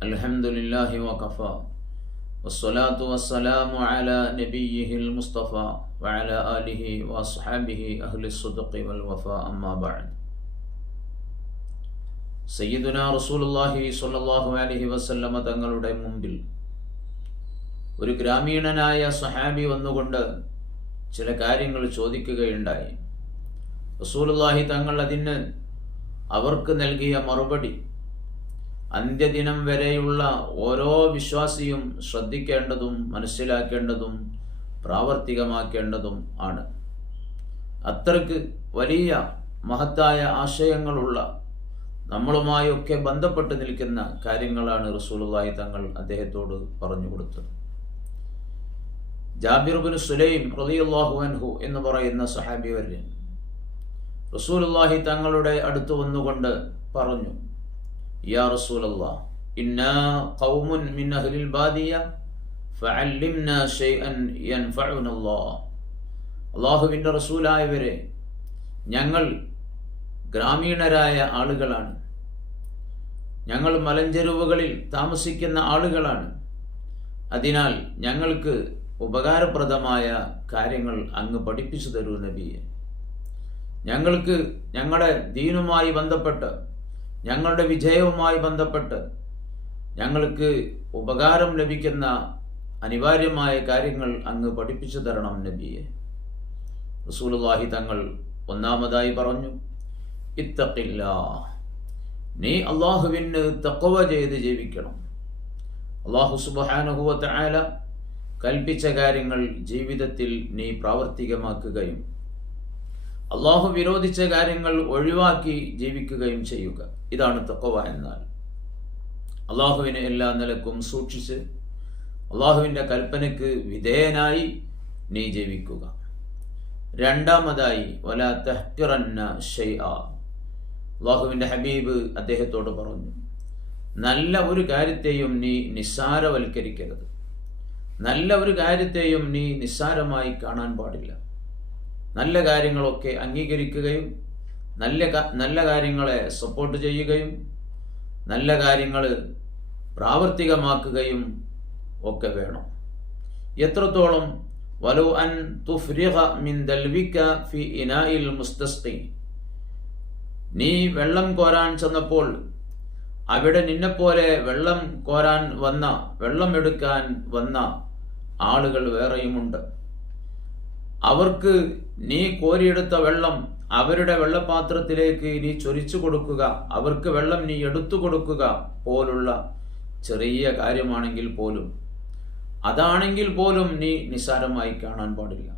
അലഹമുല്ലാഹി വഖഫ വസ്സലാത്തു വസ്സലാമു അല നബിയിൽ മുസ്തഫ വഅല ആലിഹി വസ്ഹാബിഹി അഹ്ലി സുദഖി വൽ വഫാ അമ്മാ ബഅദ്. സയ്യിദുന റസൂലുള്ളാഹി സ്വല്ലല്ലാഹു അലൈഹി വസല്ലമ തങ്ങളുടെ മുമ്പിൽ ഒരു ഗ്രാമീണനായ സഹാബി വന്നുകൊണ്ട് ചില കാര്യങ്ങൾ ചോദിക്കുകയുണ്ടായി. റസൂലുള്ളാഹി തങ്ങൾ അതിന് അവർക്ക് നൽകിയ മറുപടി അന്ത്യദിനം വരെയുള്ള ഓരോ വിശ്വാസിയും ശ്രദ്ധിക്കേണ്ടതും മനസ്സിലാക്കേണ്ടതും പ്രാവർത്തികമാക്കേണ്ടതും ആണ്. അത്രയ്ക്ക് വലിയ മഹത്തായ ആശയങ്ങളുള്ള നമ്മളുമായൊക്കെ ബന്ധപ്പെട്ട് നിൽക്കുന്ന കാര്യങ്ങളാണ് റസൂലുള്ളാഹി തങ്ങൾ അദ്ദേഹത്തോട് പറഞ്ഞു കൊടുത്തത്. ജാബിർബിൻ സുലൈം റളിയല്ലാഹു അൻഹു എന്ന് പറയുന്ന സഹാബി റസൂലുള്ളാഹി തങ്ങളുടെ അടുത്ത് വന്നുകൊണ്ട് പറഞ്ഞു യാ റസൂലല്ലാ ഇന്നാ ഖൗമുൻ മിൻ അഹ്ലിൽ ബാദിയ ഫഅല്ലിംനാ ഷൈഅൻ യൻഫഉനല്ലാഹ് അള്ളാഹുവിന്റെ റസൂലായവരെ ഞങ്ങൾ ഗ്രാമീണരായ ആളുകളാണ്. ഞങ്ങൾ മലഞ്ചെരുവുകളിൽ താമസിക്കുന്ന ആളുകളാണ്. അതിനാൽ ഞങ്ങൾക്ക് ഉപകാരപ്രദമായ കാര്യങ്ങൾ അങ്ങ് പഠിപ്പിച്ചു തരൂ നബിയെ. ഞങ്ങൾക്ക് ഞങ്ങളുടെ ദീനുമായി ബന്ധപ്പെട്ട് ഞങ്ങളുടെ വിജയവുമായി ബന്ധപ്പെട്ട് ഞങ്ങൾക്ക് ഉപകാരം ലഭിക്കുന്ന അനിവാര്യമായ കാര്യങ്ങൾ അങ്ങ് പഠിപ്പിച്ചു തരണം നബിയെ. റസൂലുള്ളാഹി തങ്ങൾ ഒന്നാമതായി പറഞ്ഞു ഇത്തക്കില്ല നീ അള്ളാഹുവിന് തക്കവ ചെയ്ത് ജീവിക്കണം. അള്ളാഹു സുബാനുഹുവത്ത ആല കൽപ്പിച്ച കാര്യങ്ങൾ ജീവിതത്തിൽ നീ പ്രാവർത്തികമാക്കുകയും അള്ളാഹു വിരോധിച്ച കാര്യങ്ങൾ ഒഴിവാക്കി ജീവിക്കുകയും ചെയ്യുക. ഇതാണ് തക്കവ എന്നാൽ. അള്ളാഹുവിനെ എല്ലാ നിലക്കും സൂക്ഷിച്ച് അള്ളാഹുവിന്റെ കൽപ്പനയ്ക്ക് വിധേയനായി നീ ജീവിക്കുക. രണ്ടാമതായി വല തഹ്കിറന്ന അള്ളാഹുവിന്റെ ഹബീബ് അദ്ദേഹത്തോട് പറഞ്ഞു നല്ല ഒരു കാര്യത്തെയും നീ നിസ്സാരവൽക്കരിക്കരുത്. നല്ല ഒരു കാര്യത്തെയും നീ നിസ്സാരമായി കാണാൻ പാടില്ല. നല്ല കാര്യങ്ങളൊക്കെ അംഗീകരിക്കുകയും നല്ല നല്ല കാര്യങ്ങളെ സപ്പോർട്ട് ചെയ്യുകയും നല്ല കാര്യങ്ങൾ പ്രാവർത്തികമാക്കുകയും ഒക്കെ വേണം. എത്രത്തോളം വലു അൻ തുഫ്രിഹ മിൻ ദൽവിക്ക ഫി ഇനായിൽ മുസ്തസ്തി. നീ വെള്ളം കോരാൻ ചെന്നപ്പോൾ അവിടെ നിന്നെപ്പോലെ വെള്ളം കോരാൻ വന്ന വെള്ളം എടുക്കാൻ വന്ന ആളുകൾ വേറെയുമുണ്ട്. അവർക്ക് നീ കോരിയെടുത്ത വെള്ളം അവരുടെ വെള്ളപാത്രത്തിലേക്ക് നീ ചൊരിച്ചു കൊടുക്കുക. അവർക്ക് വെള്ളം നീ എടുത്തു കൊടുക്കുക പോലുള്ള ചെറിയ കാര്യമാണെങ്കിൽ പോലും. അതാണെങ്കിൽ പോലും നീ നിസ്സാരമായി കാണാൻ പാടില്ല.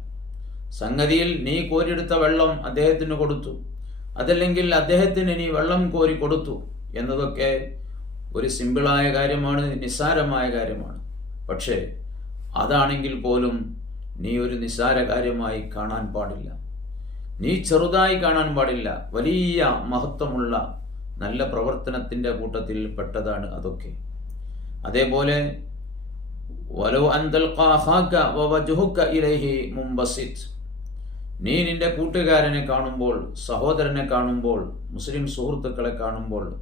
സംഗതിയിൽ നീ കോരിയെടുത്ത വെള്ളം അദ്ദേഹത്തിന് കൊടുത്തു. അതല്ലെങ്കിൽ അദ്ദേഹത്തിന് നീ വെള്ളം കോരി കൊടുത്തു എന്നതൊക്കെ ഒരു സിമ്പിളായ കാര്യമാണ് നിസ്സാരമായ കാര്യമാണ്. പക്ഷേ അതാണെങ്കിൽ പോലും നീ ഒരു നിസ്സാര കാര്യമായി കാണാൻ പാടില്ല. നീ ചെറുതായി കാണാൻ പാടില്ല. വലിയ മഹത്വമുള്ള നല്ല പ്രവർത്തനത്തിന്റെ കൂട്ടത്തിൽ പെട്ടതാണ് അതൊക്കെ. അതേപോലെ നീ നിന്റെ കൂട്ടുകാരനെ കാണുമ്പോൾ സഹോദരനെ കാണുമ്പോൾ മുസ്ലിം സുഹൃത്തുക്കളെ കാണുമ്പോൾ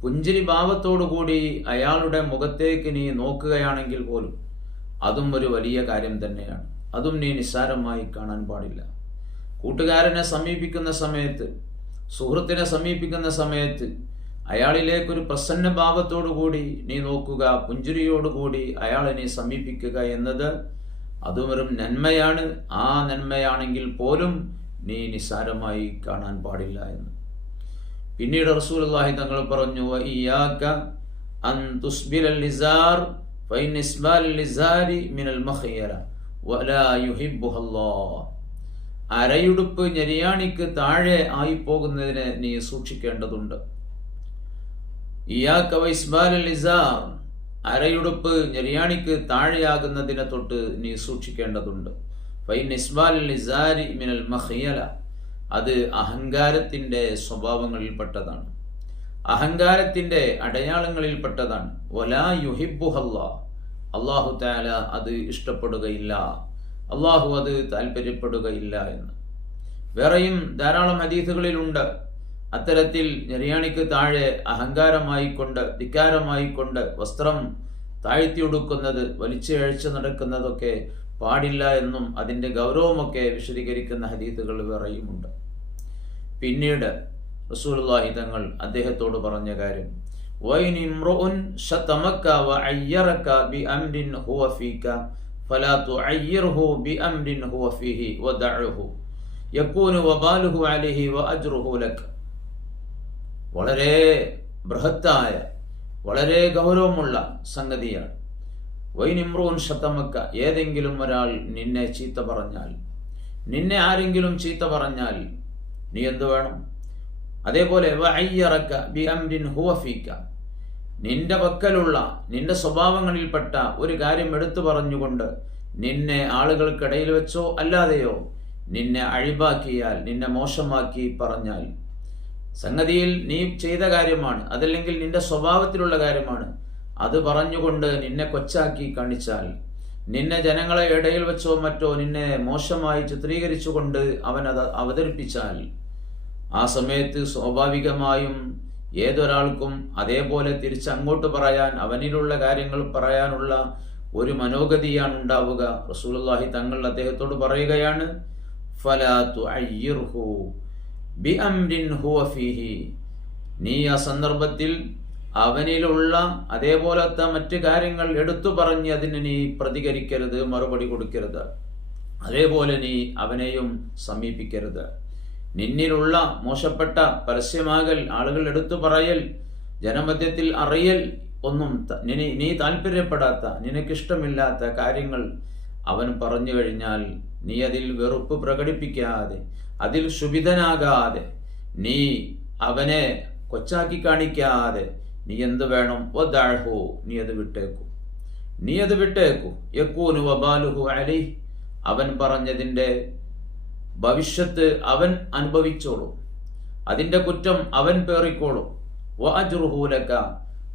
പുഞ്ചിരി ഭാവത്തോടുകൂടി അയാളുടെ മുഖത്തേക്ക് നീ നോക്കുകയാണെങ്കിൽ പോലും അതും ഒരു വലിയ കാര്യം തന്നെയാണ്. അതും നീ നിസ്സാരമായി കാണാൻ പാടില്ല. കൂട്ടുകാരനെ സമീപിക്കുന്ന സമയത്ത് സുഹൃത്തിനെ സമീപിക്കുന്ന സമയത്ത് അയാളിലേക്കൊരു പ്രസന്ന ഭാവത്തോടുകൂടി നീ നോക്കുക പുഞ്ചിരിയോടുകൂടി അയാളെ നീ സമീപിക്കുക എന്നത് അത് വെറും നന്മയാണ്. ആ നന്മയാണെങ്കിൽ പോലും നീ നിസ്സാരമായി കാണാൻ പാടില്ല എന്ന്. പിന്നീട് റസൂൽ അള്ളാഹി തങ്ങൾ പറഞ്ഞു അൻ തുസ്ബിൽ മിനൽ മഖിയറ. അരയുടുപ്പ് ഞെരിയാണിക്ക് താഴെ ആയി പോകുന്നതിനെ നീ സൂക്ഷിക്കേണ്ടതുണ്ട്. അരയുടുപ്പ് ഞെരിയാണിക്ക് താഴെയാകുന്നതിനെ തൊട്ട് നീ സൂക്ഷിക്കേണ്ടതുണ്ട്. മിനൽ അത് അഹങ്കാരത്തിന്റെ സ്വഭാവങ്ങളിൽപ്പെട്ടതാണ് അഹങ്കാരത്തിന്റെ അടയാളങ്ങളിൽപ്പെട്ടതാണ് ഒലാ യുഹിബുഹല്ല അള്ളാഹു താല അത് ഇഷ്ടപ്പെടുകയില്ല. അള്ളാഹു അത് താല്പര്യപ്പെടുകയില്ല എന്ന്. വേറെയും ധാരാളം ഹദീസുകളിലുണ്ട്. അത്തരത്തിൽ ഞെരിയാണിക്ക് താഴെ അഹങ്കാരമായിക്കൊണ്ട് ധിക്കാരമായിക്കൊണ്ട് വസ്ത്രം താഴ്ത്തി ഉടുക്കുന്നത് വലിച്ചഴച്ച് നടക്കുന്നതൊക്കെ പാടില്ല എന്നും അതിന്റെ ഗൗരവമൊക്കെ വിശദീകരിക്കുന്ന ഹദീസുകൾ വേറെയുമുണ്ട്. പിന്നീട് റസൂൽ തങ്ങൾ അദ്ദേഹത്തോട് പറഞ്ഞ കാര്യം വളരെ ബൃഹത്തായ വളരെ ഗൗരവമുള്ള സംഗതിയാണ്. വൈനിമ്രൂൻ ശതമക്ക ഏതെങ്കിലും ഒരാൾ നിന്നെ ചീത്ത പറഞ്ഞാൽ നിന്നെ ആരെങ്കിലും ചീത്ത പറഞ്ഞാൽ നീ എന്തു വേണം? അതേപോലെ ബി അംരിൻ നിന്റെ പക്കലുള്ള നിന്റെ സ്വഭാവങ്ങളിൽപ്പെട്ട ഒരു കാര്യം എടുത്തു പറഞ്ഞുകൊണ്ട് നിന്നെ ആളുകൾക്കിടയിൽ വെച്ചോ അല്ലാതെയോ നിന്നെ അഴിവാക്കിയാൽ നിന്നെ മോശമാക്കി പറഞ്ഞാൽ. സംഗതിയിൽ നീ ചെയ്ത കാര്യമാണ് അതല്ലെങ്കിൽ നിന്റെ സ്വഭാവത്തിലുള്ള കാര്യമാണ്. അത് പറഞ്ഞുകൊണ്ട് നിന്നെ കൊച്ചാക്കി കാണിച്ചാൽ നിന്നെ ജനങ്ങളെ ഇടയിൽ വെച്ചോ മറ്റോ നിന്നെ മോശമായി ചിത്രീകരിച്ചുകൊണ്ട് അവൻ അത് അവതരിപ്പിച്ചാൽ ആ സമയത്ത് സ്വാഭാവികമായും ഏതൊരാൾക്കും അതേപോലെ തിരിച്ചങ്ങോട്ട് പറയാൻ അവനിലുള്ള കാര്യങ്ങൾ പറയാനുള്ള ഒരു മനോഗതിയാണ് ഉണ്ടാവുക. റസൂലുള്ളാഹി തങ്ങൾ അദ്ദേഹത്തോട് പറയുകയാണ് ഹുവ ഫീഹി. നീ ആ സന്ദർഭത്തിൽ അവനിലുള്ള അതേപോലത്തെ മറ്റ് കാര്യങ്ങൾ എടുത്തു പറഞ്ഞ് അതിന് നീ പ്രതികരിക്കരുത് മറുപടി കൊടുക്കരുത്. അതേപോലെ നീ അവനെയും സമീപിക്കരുത്. നിന്നിലുള്ള മോശപ്പെട്ട പരസ്യമാകൽ ആളുകൾ എടുത്തു പറയൽ ജനമധ്യത്തിൽ അറിയൽ ഒന്നും നീ താല്പര്യപ്പെടാത്ത നിനക്കിഷ്ടമില്ലാത്ത കാര്യങ്ങൾ അവൻ പറഞ്ഞു കഴിഞ്ഞാൽ നീ അതിൽ വെറുപ്പ് പ്രകടിപ്പിക്കാതെ അതിൽ ശുഭിതനാകാതെ നീ അവനെ കൊച്ചാക്കി കാണിക്കാതെ നീ എന്ത് വേണം? വദഅഹു നീ അത് വിട്ടേക്കൂ. നീ അത് വിട്ടേക്കൂ. യക്കൂനു വബാലുഹു അലി അവൻ പറഞ്ഞതിന്റെ ഭവിഷ്യത്ത് അവൻ അനുഭവിച്ചോളും. അതിന്റെ കുറ്റം അവൻ പേറിക്കോളും. വാജുർഹൂലക്ക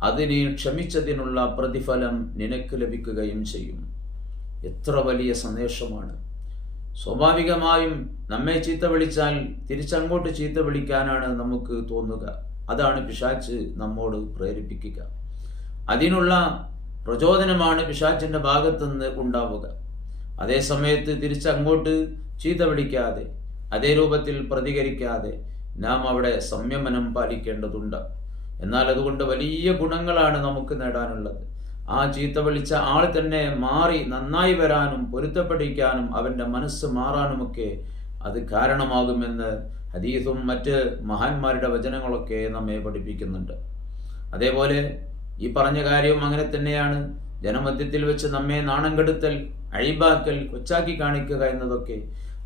അതിനെ ക്ഷമിച്ചതിനുള്ള പ്രതിഫലം നിനക്ക് ലഭിക്കുകയും ചെയ്യും. എത്ര വലിയ സന്ദേശമാണ്. സ്വാഭാവികമായും നമ്മെ ചീത്ത വിളിച്ചാൽ തിരിച്ചങ്ങോട്ട് ചീത്ത വിളിക്കാനാണ് നമുക്ക് തോന്നുക. അതാണ് പിശാച്ച് നമ്മോട് പ്രേരിപ്പിക്കുക. അതിനുള്ള പ്രചോദനമാണ് പിശാച്ചിന്റെ ഭാഗത്തുനിന്ന് ഉണ്ടാവുക. അതേസമയത്ത് തിരിച്ചങ്ങോട്ട് ചീത്ത വിളിക്കാതെ അതേ രൂപത്തിൽ പ്രതികരിക്കാതെ നാം അവിടെ സംയമനം പാലിക്കേണ്ടതുണ്ട്. എന്നാൽ അതുകൊണ്ട് വലിയ ഗുണങ്ങളാണ് നമുക്ക് നേടാനുള്ളത്. ആ ചീത്ത വിളിച്ച ആൾ തന്നെ മാറി നന്നായി വരാനും പൊരുത്തപ്പെടിക്കാനും അവന്റെ മനസ്സ് മാറാനുമൊക്കെ അത് കാരണമാകുമെന്ന് ഹദീസും മറ്റ് മഹാന്മാരുടെ വചനങ്ങളൊക്കെ നമ്മെ പഠിപ്പിക്കുന്നുണ്ട്. അതേപോലെ ഈ പറഞ്ഞ കാര്യവും അങ്ങനെ തന്നെയാണ്. ജനമധ്യത്തിൽ വെച്ച് നമ്മെ നാണം കെടുത്തൽ അഴിബാക്കൽ കൊച്ചാക്കി കാണിക്കുക എന്നതൊക്കെ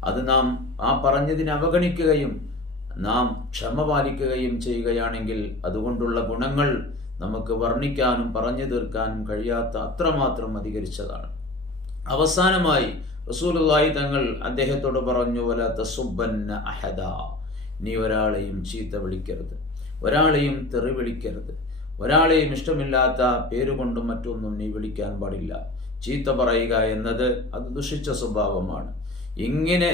അത് നാം ആ പറഞ്ഞതിനെ അവഗണിക്കുകയും നാം ക്ഷമ പാലിക്കുകയും ചെയ്യുകയാണെങ്കിൽ അതുകൊണ്ടുള്ള ഗുണങ്ങൾ നമുക്ക് വർണിക്കാനും പറഞ്ഞു തീർക്കാനും കഴിയാത്ത അത്രമാത്രം അധികരിച്ചതാണ്. അവസാനമായി റസൂലുള്ളാഹി തങ്ങൾ അദ്ദേഹത്തോട് പറഞ്ഞു വല തസുബന്ന അഹദ. നീ ഒരാളെയും ചീത്ത വിളിക്കരുത്. ഒരാളെയും തെറി വിളിക്കരുത്. ഒരാളെയും ഇഷ്ടമില്ലാത്ത പേരുകൊണ്ടും മറ്റൊന്നും നീ വിളിക്കാൻ പാടില്ല. ചീത്ത പറയുക എന്നത് അത് ദുഷിച്ച സ്വഭാവമാണ്. ഇങ്ങനെ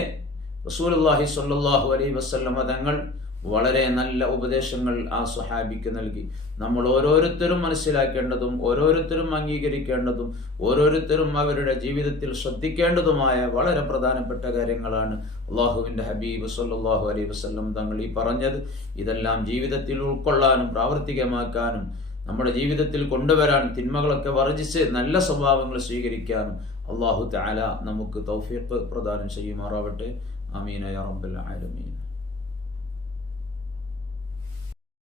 റസൂലുള്ളാഹി സ്വല്ലല്ലാഹു അലൈഹി വസല്ലമ തങ്ങൾ വളരെ നല്ല ഉപദേശങ്ങൾ ആ സുഹാബിക്ക് നൽകി. നമ്മൾ ഓരോരുത്തരും മനസ്സിലാക്കേണ്ടതും ഓരോരുത്തരും അംഗീകരിക്കേണ്ടതും ഓരോരുത്തരും അവരുടെ ജീവിതത്തിൽ ശ്രദ്ധിക്കേണ്ടതുമായ വളരെ പ്രധാനപ്പെട്ട കാര്യങ്ങളാണ് അള്ളാഹുവിന്റെ ഹബീബ് സല്ലാഹു അലൈഹി വസ്ലം തങ്ങൾ ഈ പറഞ്ഞത്. ഇതെല്ലാം ജീവിതത്തിൽ ഉൾക്കൊള്ളാനും പ്രാവർത്തികമാക്കാനും നമ്മുടെ ജീവിതത്തിൽ കൊണ്ടുവരാൻ തിന്മകളൊക്കെ വർജിച്ച് നല്ല സ്വഭാവങ്ങൾ സ്വീകരിക്കാനും അള്ളാഹു താല നമുക്ക് തൗഫീഖ് പ്രദാനം ചെയ്യുമാറാവട്ടെ. അമീന റബ്ബൽ ആലമീൻ.